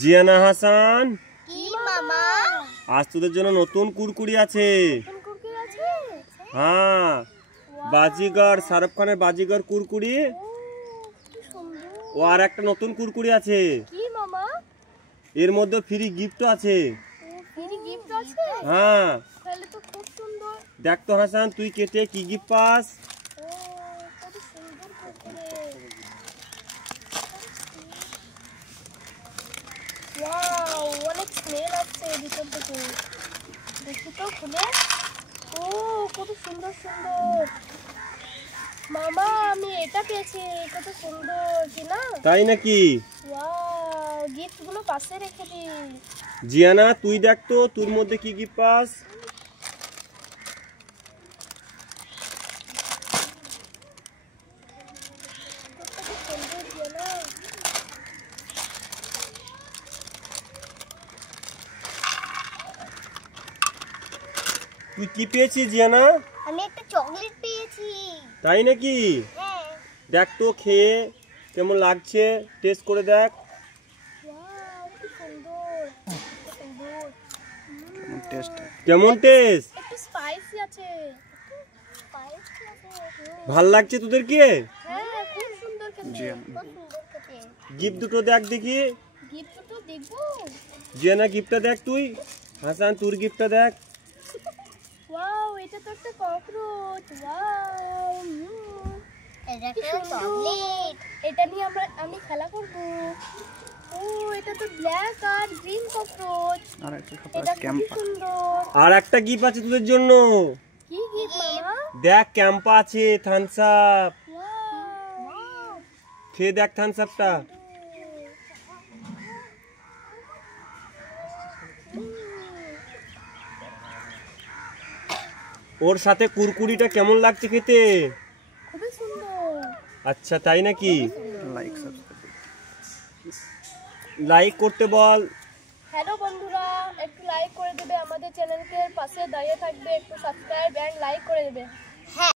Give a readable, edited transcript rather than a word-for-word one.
জিয়ানা হাসান, কি মামা? আজ তোদের জন্য নতুন কুরকুরি আছে। নতুন কুরকুরি আছে? হ্যাঁ, বাজিগর, শাহরুখ খানের বাজিগর কুরকুরি। ও কি সুন্দর। ও আর একটা নতুন কুরকুরি আছে। কি মামা? এর মধ্যে ফ্রি গিফটও আছে। ফ্রি গিফট আছে? হ্যাঁ, তাহলে তো খুব সুন্দর। দেখ তো হাসান, তুই কেটে কি গিফট পাস। ও কত সুন্দর কুরকুরি। ওয়াও, অনেক স্মেল আসছে ভিতর থেকে। দেখি তো খুলে। ও কত সুন্দর সুন্দর। মামা আমি এটা পেয়েছি, কত সুন্দর কি না? তাই নাকি? ওয়াও, গিফট গুলো পাশে রেখে দি। জিয়ানা তুই দেখ তো তোর মধ্যে কি গিফট পাস। কত সুন্দর জিয়ানা। তুই কি পেয়েছিস জিয়ানা? আমি একটা চকলেট পেয়েছি। তাই নাকি? হ্যাঁ। দেখ তো খেয়ে কেমন লাগছে, টেস্ট করে দেখ। ওয়াও কি সুন্দর, কত সুন্দর। কেমন টেস্ট? একটু স্পাইসি আছে। স্পাইসি আছে। ভাল লাগছে তোদের কি? হ্যাঁ খুব সুন্দর খেতে। খুব সুন্দর খেতে। গিফট দুটো দেখ দেখি। গিফট তো দেখবো। জিয়ানা গিফটটা দেখ তুই। হাসান তোর গিফটটা দেখ। ওয়াও এটা তো একটা ককরোচ। ওয়াও এটা কি চকলেট। এটা নিয়ে আমি খেলা করব। ও এটা তো ব্ল্যাক আর গ্রিন ককরোচ। এটা কি সুন্দর। আর একটা গিফট আছে তোদের জন্য। কি গিফট মামা? দেখ ক্যাম্পা আছে, থামস আপ। ওয়াও খেয়ে দেখ থামস আপটা। ওর সাথে কুরকুরিটা কেমন লাগছে খেতে? খুবই সুন্দর। আচ্ছা তাই নাকি? লাইক করতে বল। হ্যালো বন্ধুরা, একটু লাইক করে দেবে, আমাদের চ্যানেলকে পাশে দাঁড়িয়ে থাকবে, একটু সাবস্ক্রাইব এন্ড লাইক করে দেবে।